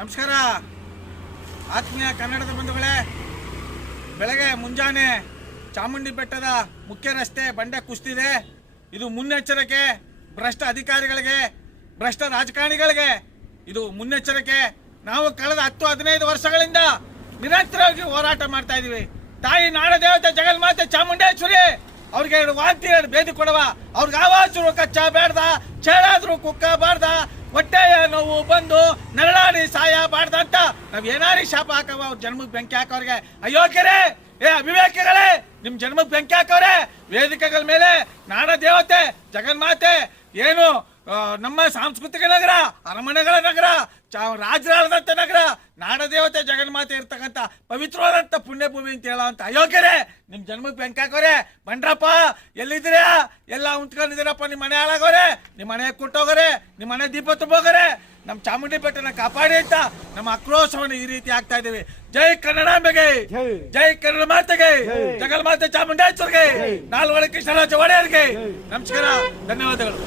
ನಮಸ್ಕಾರ. ಆತ್ಮೀಯ ಕನ್ನಡದ ಬಂಧುಗಳೇ, ಬೆಳಗ್ಗೆ ಮುಂಜಾನೆ ಚಾಮುಂಡಿ ಬೆಟ್ಟದ ಮುಖ್ಯ ರಸ್ತೆ ಬಂಡೆ ಕುಸ್ತಿದೆ ಇದು ಮುನ್ನೆಚ್ಚರಿಕೆ ಭ್ರಷ್ಟ ಅಧಿಕಾರಿಗಳಿಗೆ, ಭ್ರಷ್ಟ ರಾಜಕಾರಣಿಗಳಿಗೆ. ಇದು ಮುನ್ನೆಚ್ಚರಿಕೆ. ನಾವು ಕಳೆದ ಹತ್ತು, ಹದಿನೈದು ವರ್ಷಗಳಿಂದ ನಿರಂತರವಾಗಿ ಹೋರಾಟ ಮಾಡ್ತಾ ಇದೀವಿ. ತಾಯಿ ನಾಡ ದೇವತೆ ಜಗನ್ಮಾತೆ ಚಾಮುಂಡೇಶ್ವರಿ, ಅವ್ರಿಗೆ ಎರಡು ವಾಂತಿ, ಎರಡು ಬೇದಿ ಕೊಡವ. ಅವ್ರಿಗೆ ಆವಾಜ್ ಕಚ್ಚ ಬೇಡ್ದ ಚೇಳಾದ್ರು ಕುಕ್ಕ ಬಾರ್ದ ಹೊಟ್ಟೆಯ ನೋವು ಬಂದು ನರಳಾಡಿ ಸಾಯ ಬಾರ್ದ ಅಂತ ನಾವ್ ಏನಾರಿ ಶಾಪ ಹಾಕವ, ಅವ್ರ ಜನ್ಮಕ್ಕೆ ಬೆಂಕಿ ಹಾಕೋರ್ಗೆ ಅಯೋಗ್ಯರೇ ಏ ಅವಿವೇಕಿಗಳೇ ನಿಮ್ ಜನ್ಮಕ್ಕೆ ಬೆಂಕಿ ಹಾಕೋರೆ ವೇದಿಕೆಗಳ ಮೇಲೆ ನಾಡ ದೇವತೆ, ಜಗನ್ಮಾತೆ, ಏನು ನಮ್ಮ ಸಾಂಸ್ಕೃತಿಕ ನಗರ, ಅರಮನೆಗಳ ನಗರ ರಾಜರಾಳದಂತ ನಗರ, ನಾಡ ದೇವತೆ, ಜಗನ್ಮಾತೆ ಇರ್ತಕ್ಕಂಥ ಪವಿತ್ರವಾದಂತ ಪುಣ್ಯಭೂಮಿ ಅಂತ ಹೇಳೋ ಅಯೋಗ್ಯರೇ ನಿಮ್ ಜನ್ಮಕ್ಕೆ ಬೆಂಕಿ ಹಾಕೋರೆ ಬಂಡ್ರಪ್ಪ ಎಲ್ಲಿದ್ದೀರಾ? ಎಲ್ಲ ಉಂಟ್ಕೊಂಡಿದ್ದೀರಪ್ಪ ನಿಮ್ಮ ಮನೆ ಹಾಳಾಗೋರೆ ನಿಮ್ಮ ಮನೆ ಕೊಟ್ಟೋಗೋರೆ ನಿಮ್ಮ ಮನೆ ದೀಪ ತುಂಬೋಗರೆ ನಮ್ಮ ಚಾಮುಂಡಿ ಬೆಟ್ಟನ ಕಾಪಾಡಿ ಅಂತ ನಮ್ಮ ಆಕ್ರೋಶವನ್ನು ಈ ರೀತಿ ಆಗ್ತಾ ಇದ್ದೇವೆ. ಜೈ ಕನ್ನಡಾಂಬೆಗೆ ಜೈ. ಕನ್ನಡ ಮಾತೆಗೆ ಜಗನ್ಮಾತೆ ಚಾಮುಂಡೇಶ್ವರ್ಗೆ ನಾಲ್ವಡೆ ಕೃಷ್ಣರಾಜ ಒಡೆಯರ್ಗೆ ನಮಸ್ಕಾರ ಧನ್ಯವಾದಗಳು.